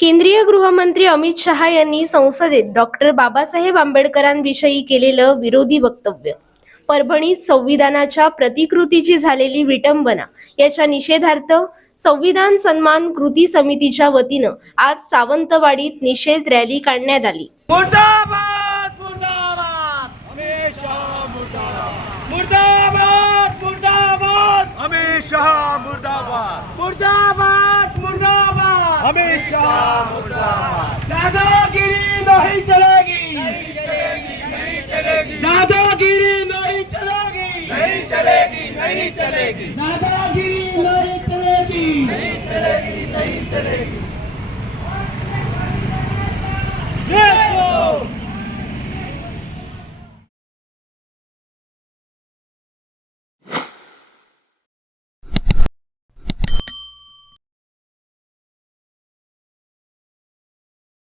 केंद्रीय गृहमंत्री अमित शहा यांनी संसदेत डॉक्टर बाबासाहेब आंबेडकरांविषयी केलेलं विरोधी वक्तव्य. परभणीत संविधानाच्या प्रतिकृतीची झालेली विटंबना याच्या निषेधार्थ संविधान सन्मान कृती समितीच्या वतीनं आज सावंतवाडीत निषेध रॅली काढण्यात आली. मुर्दाबाद मुर्दाबाद हमेशा मुर्दाबाद मुर्दाबाद मुर्दाबाद हमेशा मुर्दाबाद मुर्दाबाद मुर्दाबाद हमेशा मुर्दाबाद. दादागिरी नहीं चलेगी दादागिरी नहीं चलेगी नहीं चलेगी नहीं चलेगी दादागिरी नहीं चलेगी नहीं चलेगी